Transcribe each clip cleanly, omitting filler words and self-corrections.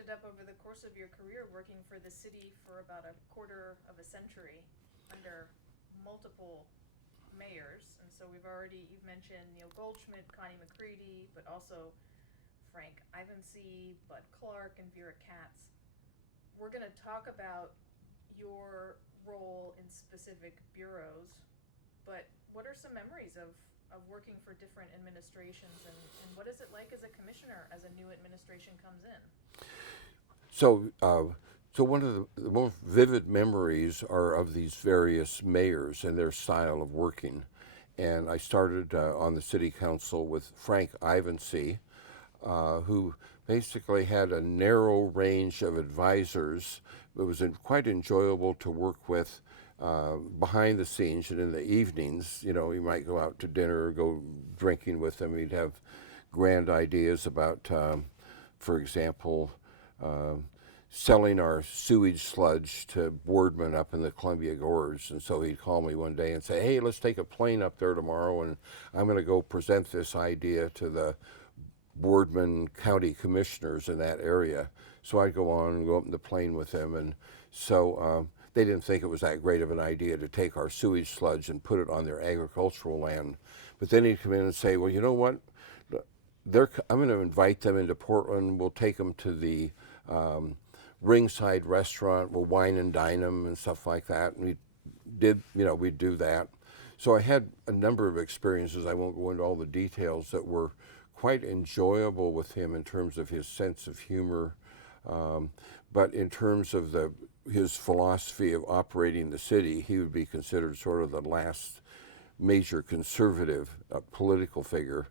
ended up over the course of your career working for the city for about a quarter of a century under multiple mayors. And so you've mentioned Neil Goldschmidt, Connie McCready, but also Frank Ivancy, Bud Clark, and Vera Katz. We're going to talk about your role in specific bureaus, but what are some memories of working for different administrations, and what is it like as a commissioner as a new administration comes in? So one of the most vivid memories are of these various mayors and their style of working. And I started on the city council with Frank Ivancy, who basically had a narrow range of advisors. It was quite enjoyable to work with behind the scenes and in the evenings. You know, you might go out to dinner or go drinking with them. He'd have grand ideas about, for example, selling our sewage sludge to boardmen up in the Columbia Gorge. And so he'd call me one day and say, hey, let's take a plane up there tomorrow, and I'm going to go present this idea to the boardman county commissioners in that area. So I'd go on and go up in the plane with him. And so they didn't think it was that great of an idea to take our sewage sludge and put it on their agricultural land. But then he'd come in and say, well, you know what? I'm going to invite them into Portland. We'll take them to the Ringside restaurant. We'll wine and dine them and stuff like that. And we'd do that. So I had a number of experiences. I won't go into all the details that were quite enjoyable with him in terms of his sense of humor, but in terms of his philosophy of operating the city, he would be considered sort of the last major conservative political figure.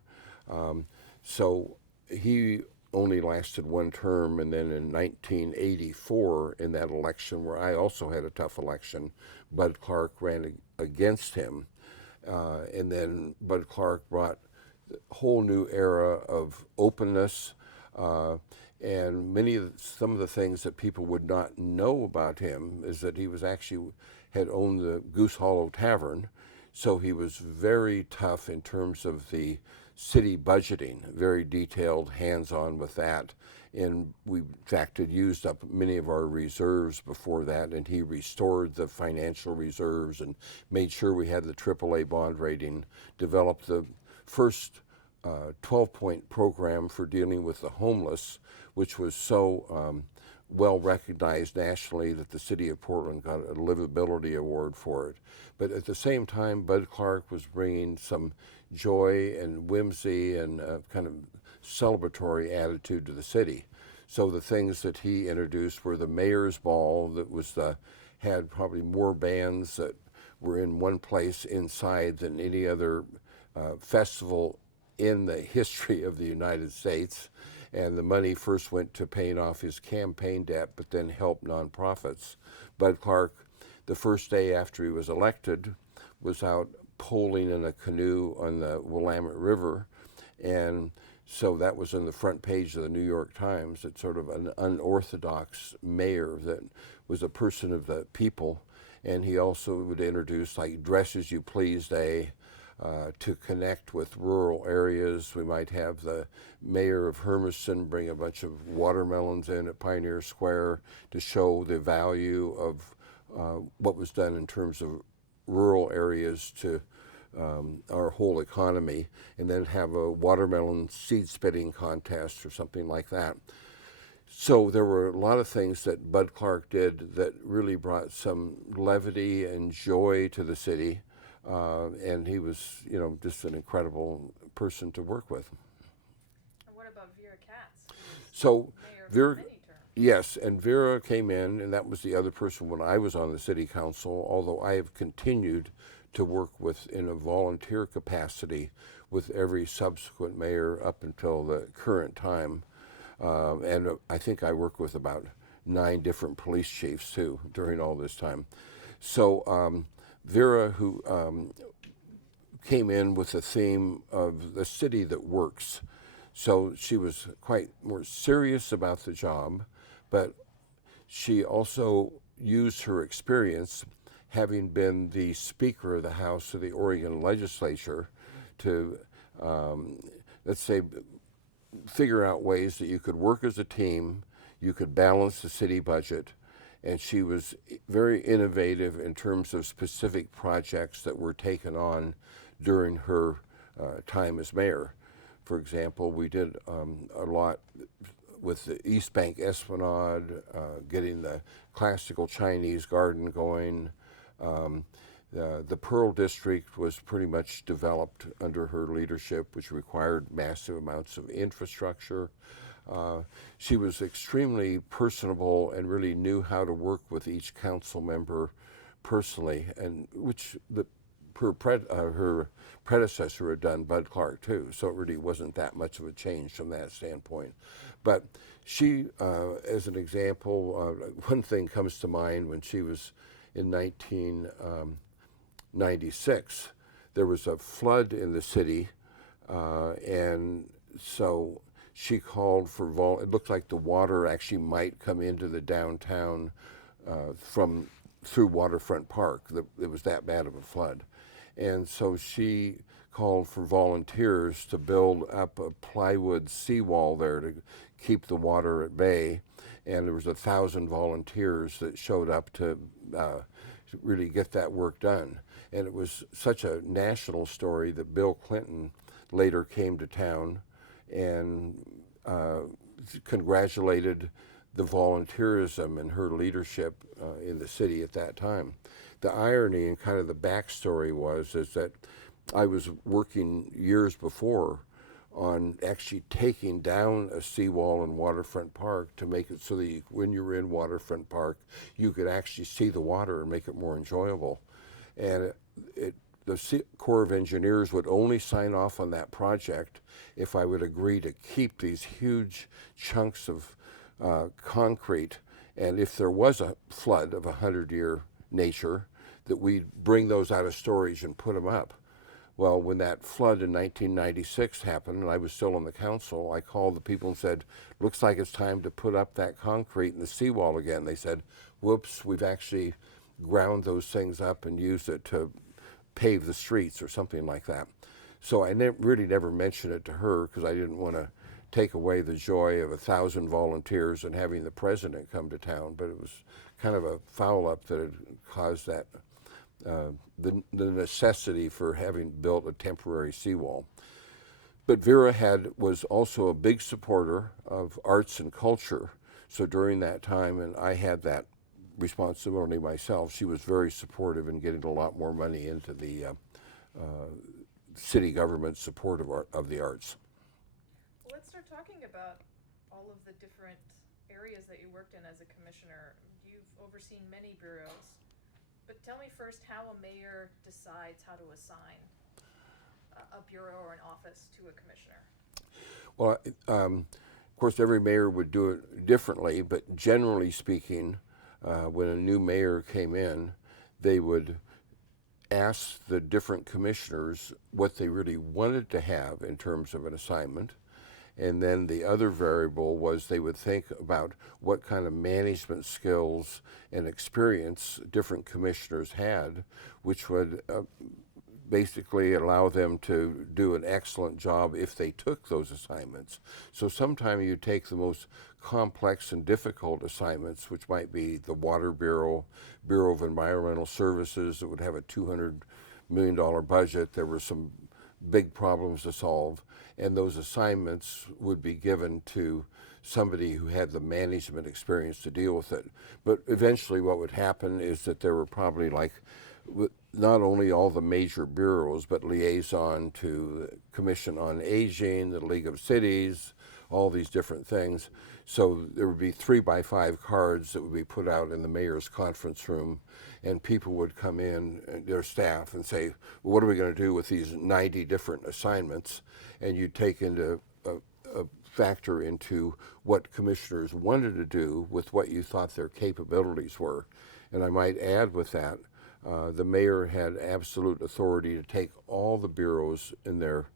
So he only lasted one term, and then in 1984, in that election where I also had a tough election, Bud Clark ran against him, and then Bud Clark brought a whole new era of openness, and some of the things that people would not know about him is that he had owned the Goose Hollow Tavern, so he was very tough in terms of the city budgeting, very detailed, hands-on with that. And we, in fact, had used up many of our reserves before that, and he restored the financial reserves and made sure we had the AAA bond rating, developed the first 12-point program for dealing with the homeless, which was so well recognized nationally that the city of Portland got a livability award for it. But at the same time, Bud Clark was bringing some joy and whimsy and kind of celebratory attitude to the city. So the things that he introduced were the mayor's ball that had probably more bands that were in one place inside than any other festival in the history of the United States. And the money first went to paying off his campaign debt, but then helped nonprofits. Bud Clark, the first day after he was elected, was out poling in a canoe on the Willamette River. And so that was on the front page of the New York Times. It's sort of an unorthodox mayor that was a person of the people. And he also would introduce like Dress As You Please Day, to connect with rural areas. We might have the mayor of Hermiston bring a bunch of watermelons in at Pioneer Square to show the value of what was done in terms of rural areas to our whole economy, and then have a watermelon seed spitting contest or something like that. So there were a lot of things that Bud Clark did that really brought some levity and joy to the city. And he was, just an incredible person to work with. And what about Vera Katz? So Vera, many terms. yes, and Vera came in, and that was the other person when I was on the city council, although I have continued to work in a volunteer capacity with every subsequent mayor up until the current time. And I think I worked with about 9 different police chiefs, too, during all this time. So Vera, who came in with the theme of the city that works. So she was quite more serious about the job, but she also used her experience, having been the Speaker of the House of the Oregon Legislature, to, let's say, figure out ways that you could work as a team, You could balance the city budget, and she was very innovative in terms of specific projects that were taken on during her time as mayor. For example, we did a lot with the East Bank Esplanade, getting the classical Chinese garden going. The Pearl District was pretty much developed under her leadership, which required massive amounts of infrastructure. She was extremely personable and really knew how to work with each council member personally, and which her predecessor had done, Bud Clark, too. So it really wasn't that much of a change from that standpoint. But she, as an example, one thing comes to mind when she was in 1996. There was a flood in the city, and so she called for it looked like the water actually might come into the downtown through Waterfront Park. It was that bad of a flood. And so she called for volunteers to build up a plywood seawall there to keep the water at bay. And there was 1,000 volunteers that showed up to really get that work done. And it was such a national story that Bill Clinton later came to town and congratulated the volunteerism and her leadership in the city at that time. The irony and kind of the backstory is that I was working years before on actually taking down a seawall in Waterfront Park to make it so that when you were in Waterfront Park, you could actually see the water and make it more enjoyable. And the Corps of Engineers would only sign off on that project if I would agree to keep these huge chunks of concrete, and if there was a flood of 100-year nature, that we'd bring those out of storage and put them up. Well, when that flood in 1996 happened, and I was still on the council, I called the people and said, looks like it's time to put up that concrete in the seawall again. They said, whoops, we've actually ground those things up and used it to pave the streets or something like that. So I really never mentioned it to her because I didn't want to take away the joy of 1,000 volunteers and having the president come to town, but it was kind of a foul-up that had caused that, the necessity for having built a temporary seawall. But Vera was also a big supporter of arts and culture. So during that time, and I had that responsibility myself, she was very supportive in getting a lot more money into the city government support of the arts. Well, let's start talking about all of the different areas that you worked in as a commissioner. You've overseen many bureaus, but tell me first how a mayor decides how to assign a bureau or an office to a commissioner. Well, of course, every mayor would do it differently, but generally speaking, when a new mayor came in, they would ask the different commissioners what they really wanted to have in terms of an assignment. And then the other variable was they would think about what kind of management skills and experience different commissioners had, which would basically allow them to do an excellent job if they took those assignments. So sometimes you take the most complex and difficult assignments, which might be the Water Bureau, Bureau of Environmental Services that would have a $200 million budget. There were some big problems to solve, and those assignments would be given to somebody who had the management experience to deal with it. But eventually what would happen is that there were probably not only all the major bureaus, but liaison to the Commission on Aging, the League of Cities, all these different things. So there would be 3x5 cards that would be put out in the mayor's conference room, and people would come in, their staff, and say, well, what are we going to do with these 90 different assignments? And you'd take into a factor into what commissioners wanted to do with what you thought their capabilities were. And I might add with that, the mayor had absolute authority to take all the bureaus under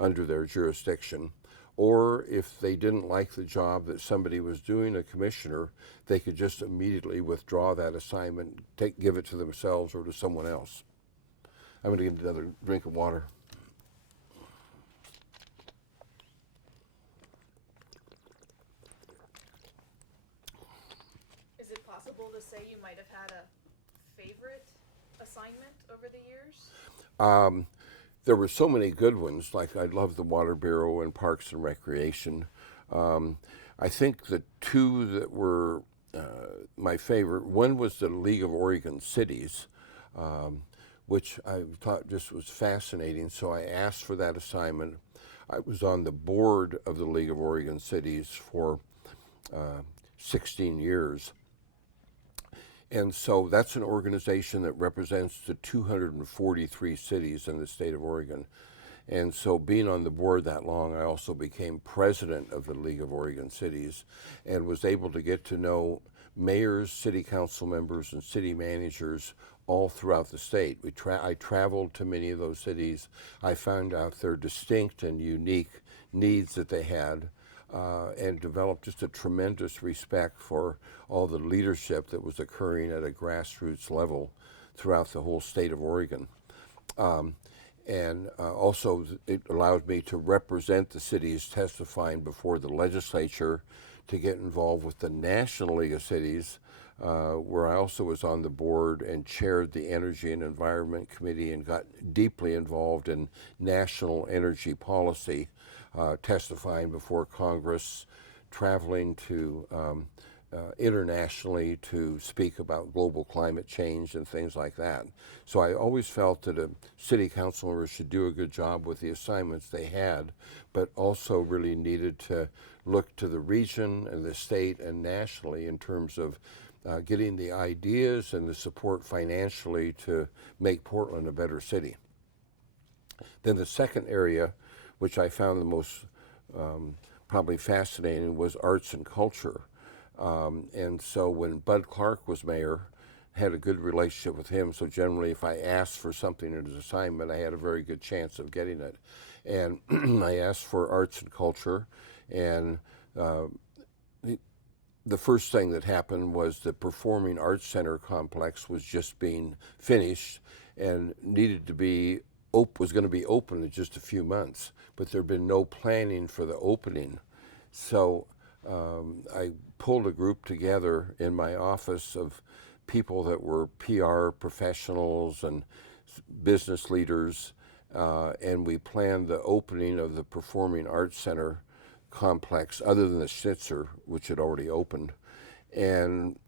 their jurisdiction, or if they didn't like the job that somebody was doing, a commissioner, they could just immediately withdraw that assignment, give it to themselves or to someone else. I'm going to get another drink of water. possible to say you might have had a favorite assignment over the years? There were so many good ones, like I love the Water Bureau and Parks and Recreation. I think the two that were my favorite, one was the League of Oregon Cities, which I thought just was fascinating, so I asked for that assignment. I was on the board of the League of Oregon Cities for 16 years. And so that's an organization that represents the 243 cities in the state of Oregon. And so being on the board that long, I also became president of the League of Oregon Cities and was able to get to know mayors, city council members, and city managers all throughout the state. I traveled to many of those cities. I found out their distinct and unique needs that they had, and developed just a tremendous respect for all the leadership that was occurring at a grassroots level throughout the whole state of Oregon. And also it allowed me to represent the cities testifying before the legislature, to get involved with the National League of Cities, where I also was on the board and chaired the Energy and Environment Committee and got deeply involved in national energy policy, testifying before Congress, traveling to internationally to speak about global climate change and things like that. So I always felt that a city council member should do a good job with the assignments they had, but also really needed to look to the region and the state and nationally in terms of getting the ideas and the support financially to make Portland a better city. Then the second area, which I found the most probably fascinating, was arts and culture. And so when Bud Clark was mayor, had a good relationship with him, so generally if I asked for something in his assignment, I had a very good chance of getting it. And I asked for arts and culture, and the first thing that happened was the Performing Arts Center complex was just being finished and needed to be was going to be open in just a few months, but there had been no planning for the opening. So I pulled a group together in my office of people that were PR professionals and business leaders, and we planned the opening of the Performing Arts Center complex, other than the Schnitzer, which had already opened. And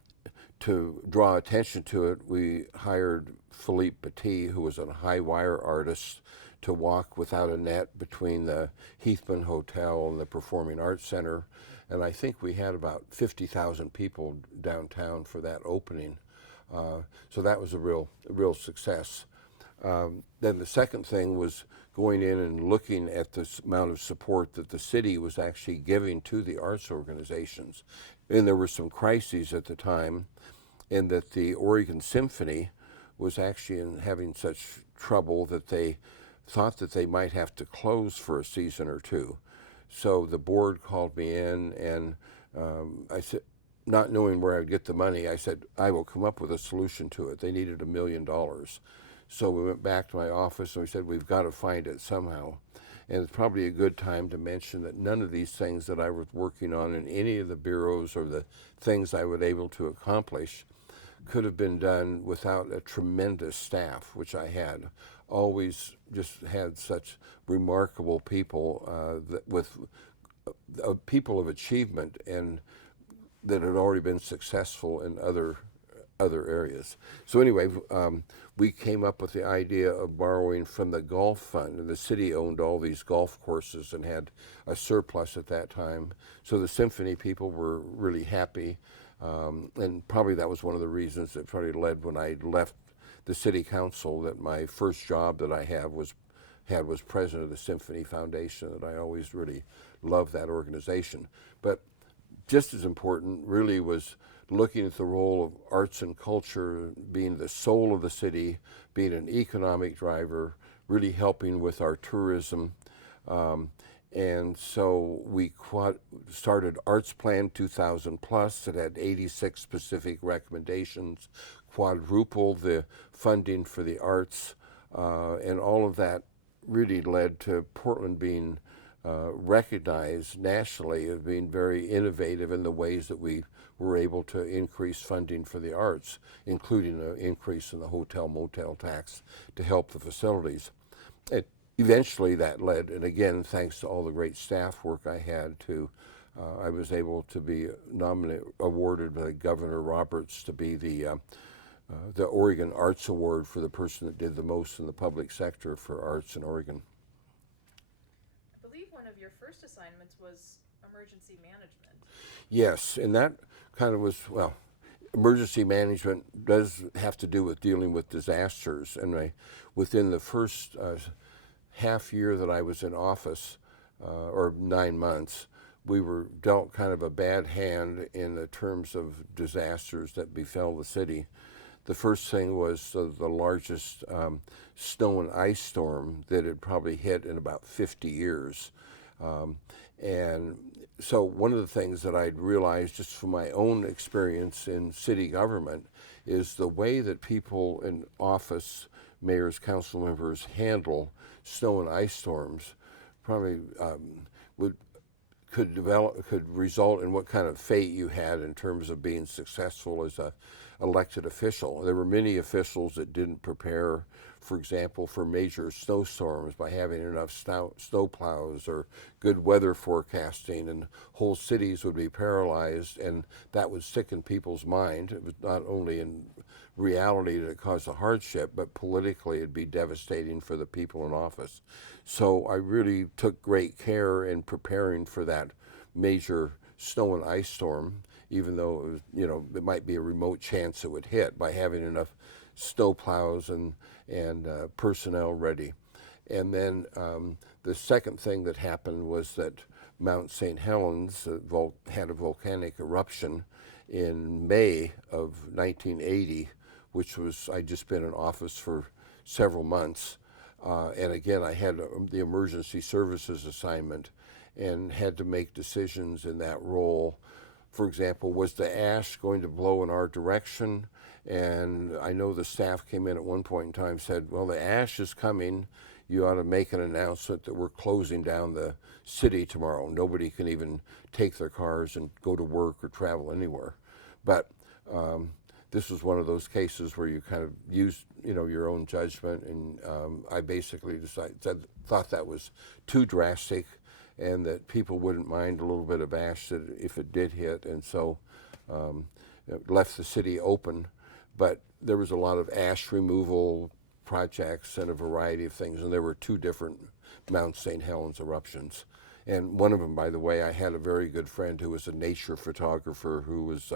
to draw attention to it, we hired Philippe Petit, who was a high wire artist, to walk without a net between the Heathman Hotel and the Performing Arts Center. And I think we had about 50,000 people downtown for that opening. So that was a real success. Then the second thing was going in and looking at the amount of support that the city was actually giving to the arts organizations. And there were some crises at the time, in that the Oregon Symphony was actually having such trouble that they thought that they might have to close for a season or two. So the board called me in, and I said, not knowing where I'd get the money, I said, I will come up with a solution to it. They needed $1 million. So we went back to my office and we said, we've got to find it somehow. And it's probably a good time to mention that none of these things that I was working on in any of the bureaus or the things I was able to accomplish could have been done without a tremendous staff, which I had. Always just had such remarkable people with people of achievement and that had already been successful in other areas. So anyway, we came up with the idea of borrowing from the golf fund, and the city owned all these golf courses and had a surplus at that time. So the symphony people were really happy, and probably that was one of the reasons that probably led when I left the city council, that my first job that I had was president of the Symphony Foundation, that I always really loved that organization. But just as important really was looking at the role of arts and culture, being the soul of the city, being an economic driver, really helping with our tourism. And so we started Arts Plan 2000 Plus that had 86 specific recommendations, quadrupled the funding for the arts, and all of that really led to Portland being recognized nationally as being very innovative in the ways that we were able to increase funding for the arts, including an increase in the hotel motel tax to help the facilities. Eventually that led, and again, thanks to all the great staff work I had, to I was able to be awarded by Governor Roberts to be the Oregon Arts Award for the person that did the most in the public sector for arts in Oregon. I believe one of your first assignments was emergency management. Yes, and that kind of was, well, emergency management does have to do with dealing with disasters. And within the first half year that I was in office, or 9 months, we were dealt kind of a bad hand in the terms of disasters that befell the city. The first thing was the largest snow and ice storm that had probably hit in about 50 years. And so one of the things that I'd realized just from my own experience in city government is the way that people in office, mayors, council members, handle snow and ice storms probably could result in what kind of fate you had in terms of being successful as a elected official. There were many officials that didn't prepare, for example, for major snowstorms by having enough snow plows or good weather forecasting, and whole cities would be paralyzed, and that would stick in people's mind. It was not only in reality that it caused a hardship, but politically it'd be devastating for the people in office. So I really took great care in preparing for that major snow and ice storm, even though it was, it might be a remote chance it would hit, by having enough snow plows and personnel ready. And then the second thing that happened was that Mount St. Helens had a volcanic eruption in May of 1980, which was, I'd just been in office for several months. And again, I had the emergency services assignment and had to make decisions in that role. For example, was the ash going to blow in our direction? And I know the staff came in at one point in time and said, well, the ash is coming. You ought to make an announcement that we're closing down the city tomorrow. Nobody can even take their cars and go to work or travel anywhere. But this was one of those cases where you kind of used, your own judgment, and I basically thought that was too drastic, and that people wouldn't mind a little bit of ash if it did hit, and so left the city open. But there was a lot of ash removal projects and a variety of things, and there were 2 different Mount St. Helens eruptions. And one of them, by the way, I had a very good friend who was a nature photographer who was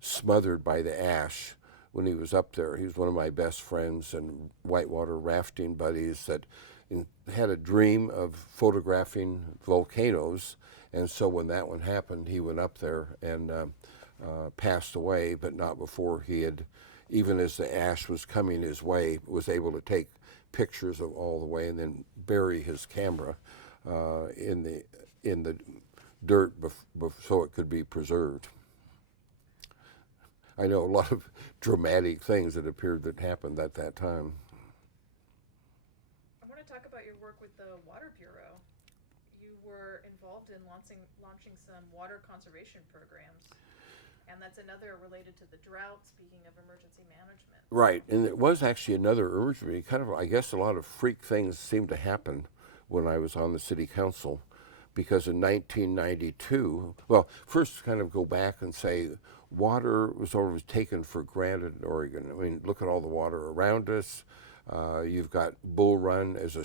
smothered by the ash when he was up there. He was one of my best friends and whitewater rafting buddies that had a dream of photographing volcanoes, and so when that one happened, he went up there and passed away, but not before he had, even as the ash was coming his way, was able to take pictures of all the way and then bury his camera in the dirt so it could be preserved. I know a lot of dramatic things that appeared that happened at that time. I want to talk about your work with the Water Bureau. You were involved in launching some water conservation programs, and that's another related to the drought, speaking of emergency management. Right, and it was actually another emergency. Kind of, I guess a lot of freak things seemed to happen when I was on the city council, because in 1992, well, first kind of go back and say, water was always taken for granted in Oregon. I mean, look at all the water around us. You've got Bull Run as a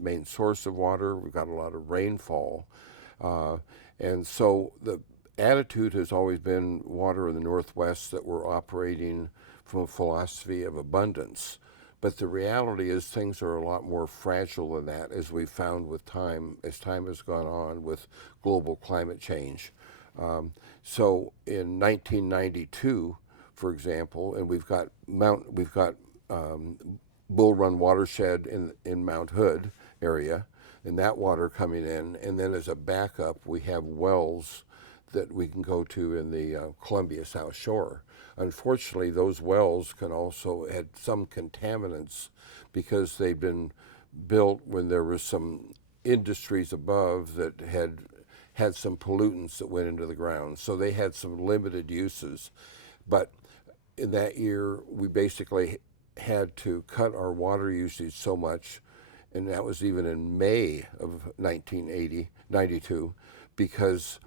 main source of water. We've got a lot of rainfall. And so the attitude has always been water in the Northwest, that we're operating from a philosophy of abundance. But the reality is things are a lot more fragile than that, as we've found with time, as time has gone on with global climate change. So in 1992, for example, and we've got Bull Run watershed in Mount Hood area, and that water coming in, and then as a backup, we have wells that we can go to in the Columbia South Shore. Unfortunately, those wells can also add some contaminants because they've been built when there was some industries above that had some pollutants that went into the ground. So they had some limited uses. But in that year, we basically had to cut our water usage so much, and that was even in May of 92, because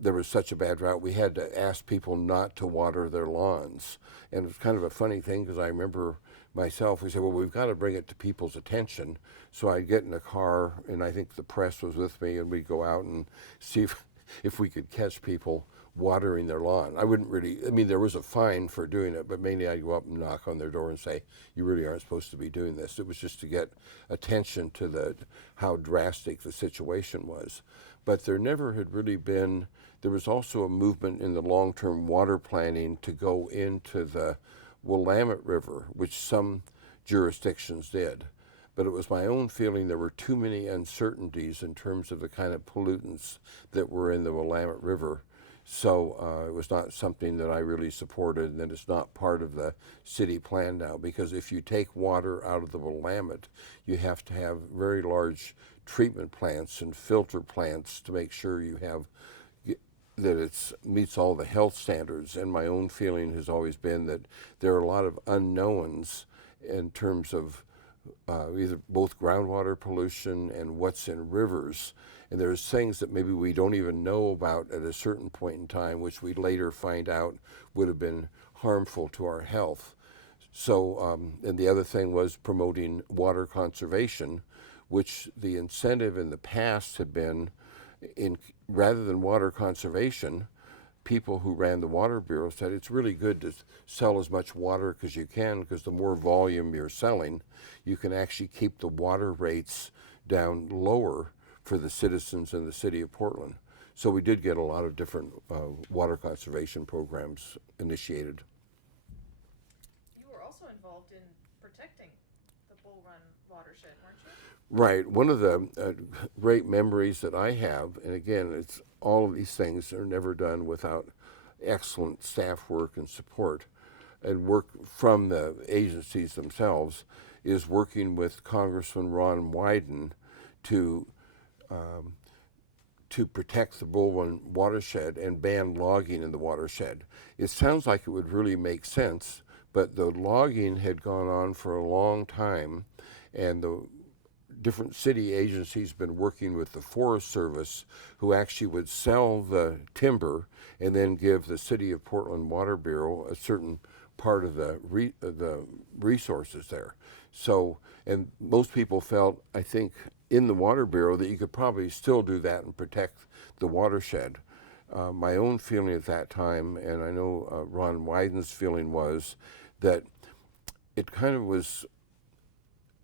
there was such a bad drought. We had to ask people not to water their lawns. And it was kind of a funny thing, because I remember myself, we said, well, we've got to bring it to people's attention. So I'd get in a car, and I think the press was with me, and we'd go out and see if we could catch people watering their lawn. I wouldn't really, I mean, there was a fine for doing it, but mainly I'd go up and knock on their door and say, you really aren't supposed to be doing this. It was just to get attention to how drastic the situation was. But there never had really been, there was also a movement in the long-term water planning to go into the Willamette River, which some jurisdictions did. But it was my own feeling there were too many uncertainties in terms of the kind of pollutants that were in the Willamette River. So it was not something that I really supported, and it's not part of the city plan now, because if you take water out of the Willamette, you have to have very large treatment plants and filter plants to make sure you have that it meets all the health standards. And my own feeling has always been that there are a lot of unknowns in terms of either both groundwater pollution and what's in rivers. And there's things that maybe we don't even know about at a certain point in time, which we later find out would have been harmful to our health. So, and the other thing was promoting water conservation, which the incentive in the past had been, rather than water conservation, people who ran the Water Bureau said it's really good to sell as much water as you can, because the more volume you're selling, you can actually keep the water rates down lower for the citizens in the city of Portland. So we did get a lot of different water conservation programs initiated. You were also involved in protecting the Bull Run watershed, weren't you? Right. One of the great memories that I have, and again, it's all of these things are never done without excellent staff work and support, and work from the agencies themselves, is working with Congressman Ron Wyden to protect the Bull Run watershed and ban logging in the watershed. It sounds like it would really make sense, but the logging had gone on for a long time, and the different city agencies been working with the Forest Service, who actually would sell the timber and then give the City of Portland Water Bureau a certain part of the resources there. So, and most people felt, I think, in the Water Bureau that you could probably still do that and protect the watershed. My own feeling at that time, and I know Ron Wyden's feeling, was that it kind of was,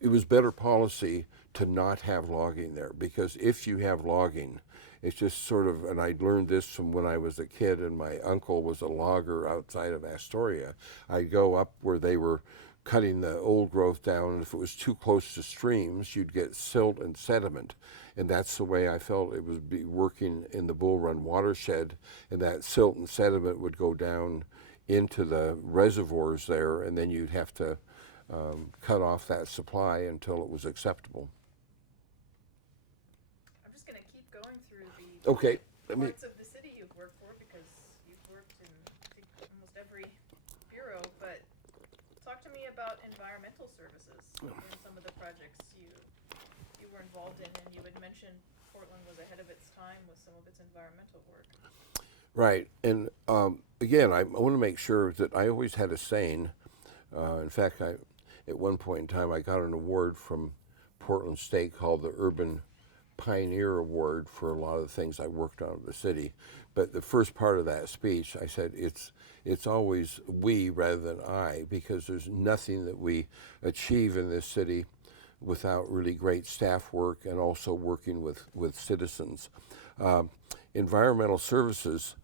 it was better policy to not have logging there, because if you have logging, it's just sort of, and I learned this from when I was a kid and my uncle was a logger outside of Astoria. I'd go up where they were cutting the old growth down, and if it was too close to streams, you'd get silt and sediment. And that's the way I felt it would be working in the Bull Run watershed, and that silt and sediment would go down into the reservoirs there, and then you'd have to cut off that supply until it was acceptable. I'm just going to keep going through the Okay. parts of the city you've worked for, because you've worked in I think, almost every bureau, but talk to me about environmental services in some of the projects you were involved in, and you had mentioned Portland was ahead of its time with some of its environmental work. Right, and again, I want to make sure that I always had a saying. In fact, at one point in time, I got an award from Portland State called the Urban Pioneer Award for a lot of the things I worked on in the city. But the first part of that speech, I said, it's always we rather than I, because there's nothing that we achieve in this city without really great staff work and also working with citizens. Environmental services,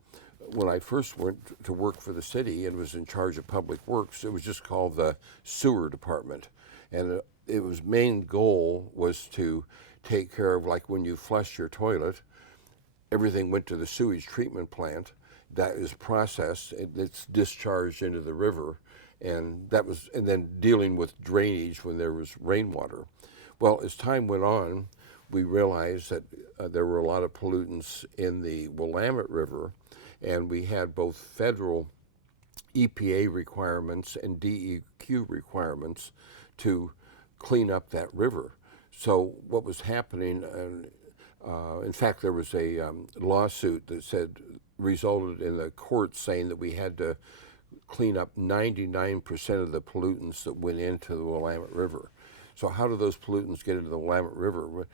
when I first went to work for the city and was in charge of public works, it was just called the sewer department. And it was main goal was to take care of, like when you flush your toilet, everything went to the sewage treatment plant. That is processed, it's discharged into the river, and that was, and then dealing with drainage when there was rainwater. Well, as time went on, we realized that there were a lot of pollutants in the Willamette River, and we had both federal EPA requirements and DEQ requirements to clean up that river. So what was happening, in fact, there was a lawsuit that said resulted in the court saying that we had to clean up 99% of the pollutants that went into the Willamette River. So how do those pollutants get into the Willamette River?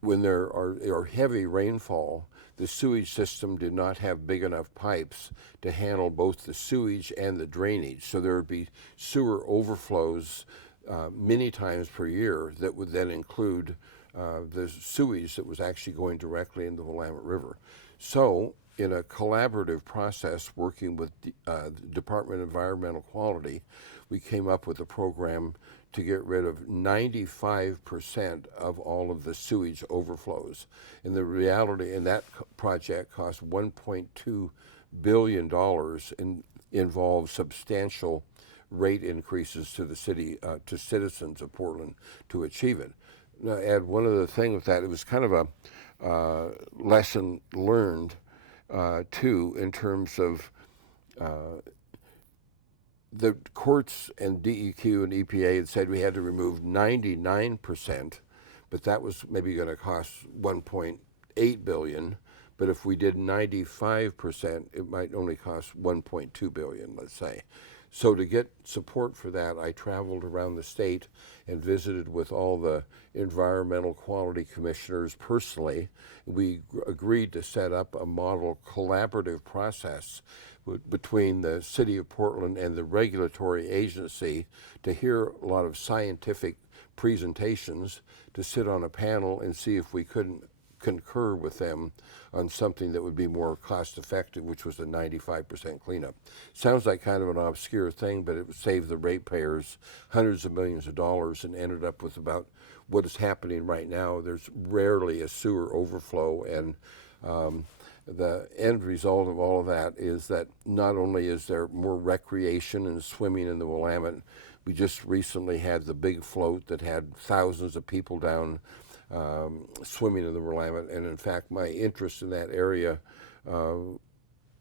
When there are heavy rainfall, the sewage system did not have big enough pipes to handle both the sewage and the drainage. So there would be sewer overflows many times per year that would then include the sewage that was actually going directly into the Willamette River. So in a collaborative process working with the Department of Environmental Quality, we came up with a program to get rid of 95% of all of the sewage overflows. And the reality in that project cost $1.2 billion and involved substantial rate increases to the city, to citizens of Portland to achieve it. Now, add one other thing with that, it was kind of a lesson learned too, in terms of the courts and DEQ and EPA had said we had to remove 99%, but that was maybe going to cost $1.8 billion. But if we did 95%, it might only cost $1.2 billion, let's say. So to get support for that, I traveled around the state and visited with all the environmental quality commissioners personally. We agreed to set up a model collaborative process between the city of Portland and the regulatory agency to hear a lot of scientific presentations, to sit on a panel and see if we couldn't concur with them on something that would be more cost effective, which was a 95% cleanup. Sounds like kind of an obscure thing, but it would save the ratepayers hundreds of millions of dollars and ended up with about what is happening right now. There's rarely a sewer overflow, and the end result of all of that is that not only is there more recreation and swimming in the Willamette, we just recently had the big float that had thousands of people down swimming in the Willamette. And in fact, my interest in that area,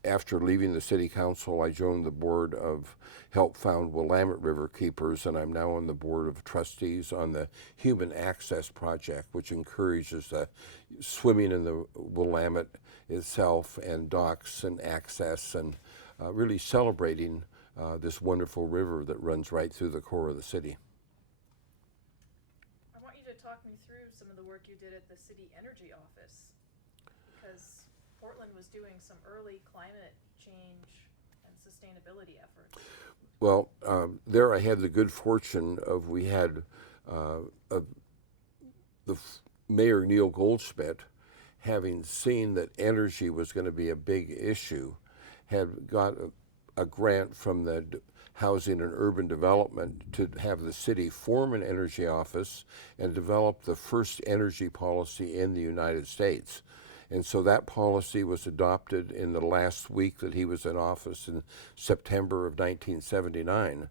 after leaving the city council, I joined the board of Help Found Willamette River Keepers, and I'm now on the board of trustees on the Human Access Project, which encourages swimming in the Willamette itself and docks and access, and really celebrating this wonderful river that runs right through the core of the city. I want you to talk me through some of the work you did at the city energy office, because Portland was doing some early climate change and sustainability efforts. Well, there I had the good fortune of, we had Mayor Neil Goldschmidt, having seen that energy was going to be a big issue, had got a grant from the Housing and Urban Development to have the city form an energy office and develop the first energy policy in the United States. And so that policy was adopted in the last week that he was in office in September of 1979.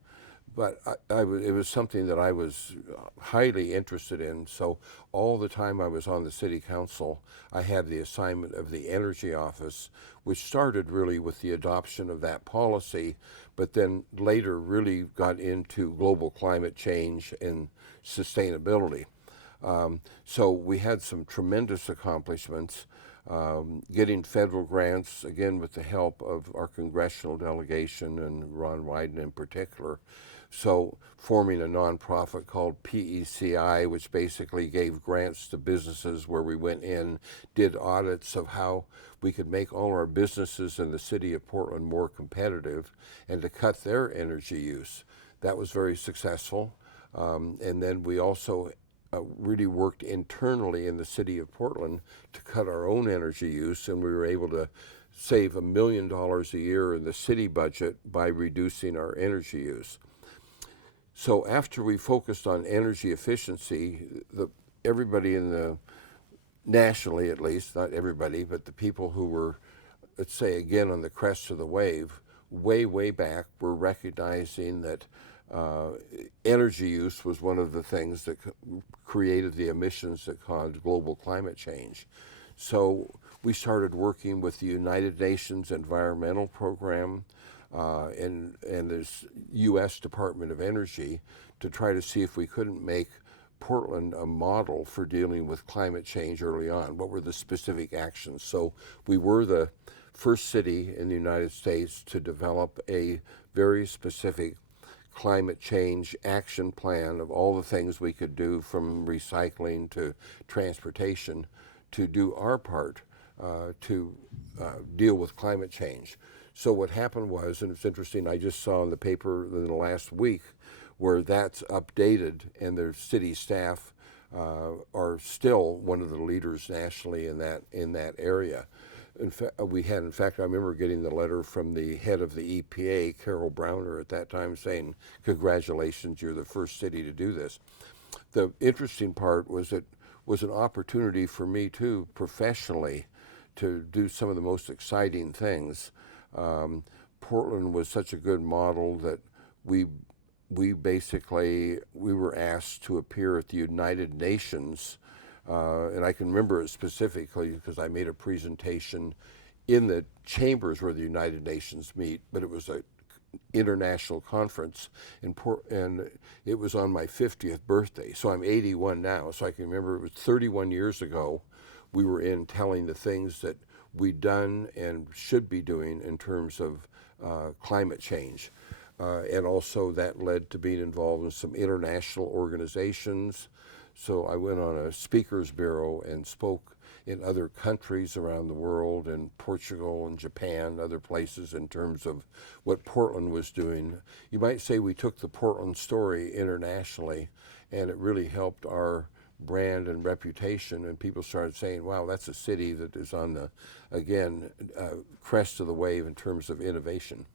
But it was something that I was highly interested in. So all the time I was on the city council, I had the assignment of the energy office, which started really with the adoption of that policy, but then later really got into global climate change and sustainability. So we had some tremendous accomplishments. Getting federal grants, again with the help of our congressional delegation and Ron Wyden in particular. So forming a nonprofit called PECI, which basically gave grants to businesses where we went in, did audits of how we could make all our businesses in the city of Portland more competitive and to cut their energy use. That was very successful. And then we also really worked internally in the city of Portland to cut our own energy use, and we were able to save $1 million a year in the city budget by reducing our energy use. So after we focused on energy efficiency, everybody nationally at least, not everybody, but the people who were, let's say again, on the crest of the wave, way back, were recognizing that Uh, Energy use was one of the things that created the emissions that caused global climate change. So we started working with the United Nations Environmental Program and this U.S. Department of Energy to try to see if we couldn't make Portland a model for dealing with climate change early on. What were the specific actions? So we were the first city in the United States to develop a very specific climate change action plan of all the things we could do, from recycling to transportation, to do our part to deal with climate change. So what happened was, and it's interesting, I just saw in the paper in the last week where that's updated, and their city staff are still one of the leaders nationally in that area. In fact, I remember getting the letter from the head of the EPA, Carol Browner, at that time saying, "Congratulations, you're the first city to do this." The interesting part was it was an opportunity for me too, professionally, to do some of the most exciting things. Portland was such a good model that we were asked to appear at the United Nations, and I can remember it specifically because I made a presentation in the chambers where the United Nations meet, but it was a international conference and it was on my 50th birthday. So I'm 81 now, so I can remember it was 31 years ago we were in telling the things that we'd done and should be doing in terms of climate change. And also that led to being involved in some international organizations. So I went on a speakers bureau and spoke in other countries around the world, in Portugal and Japan, other places, in terms of what Portland was doing. You might say we took the Portland story internationally, and it really helped our brand and reputation, and people started saying, wow, that's a city that is on the, again, crest of the wave in terms of innovation.